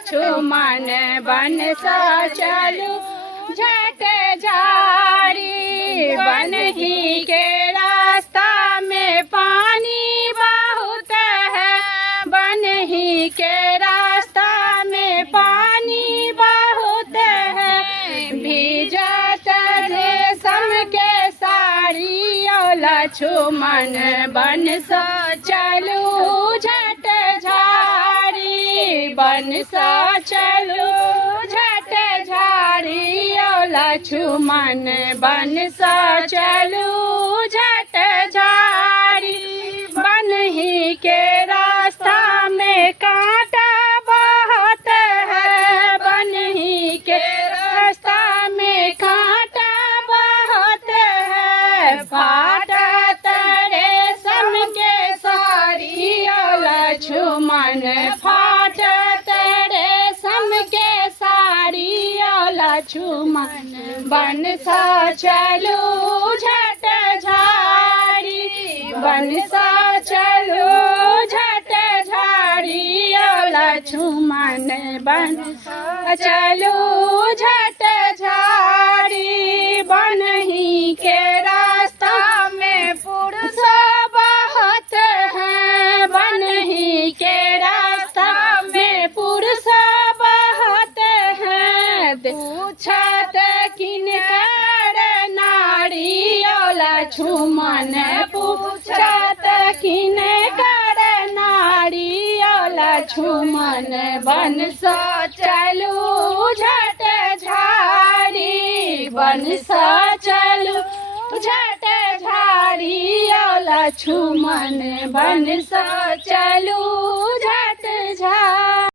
लक्ष्मण बन सा चलू झट झाड़ी। बन ही के रास्ता में पानी बहुत है, बन ही के रास्ता में पानी बहुत है। भीजत रेशम के साड़ी और लक्ष्मण बन सा चलू झट झाड़ी। बन सा चलू झट झाड़ी और लक्ष्मण बन सा चलू झट झाड़ी। बन ही के रास्ता में कांटा बहुत है, बन ही के रास्ता में कांटा बहुत है। फाटत रेशम के साड़ी और लक्ष्मण फाटत रेशम के साड़ी और लक्ष्मण बन सा चलू झट झाड़ी। बन सा चलू झट झाड़ी और लक्ष्मण बन सा चलू झट झाड़ी। बन ही के रास्ता में पुरुष बहुत है, बन ही के रास्ता में पुरुष बहुत है। पूछत किनकर नारी और लक्ष्मण पूछत किनकर नारी और लक्ष्मण बन सा चलू झट झाड़ी। बन सा चलू झट झाड़ी और लक्ष्मण बन सा चलू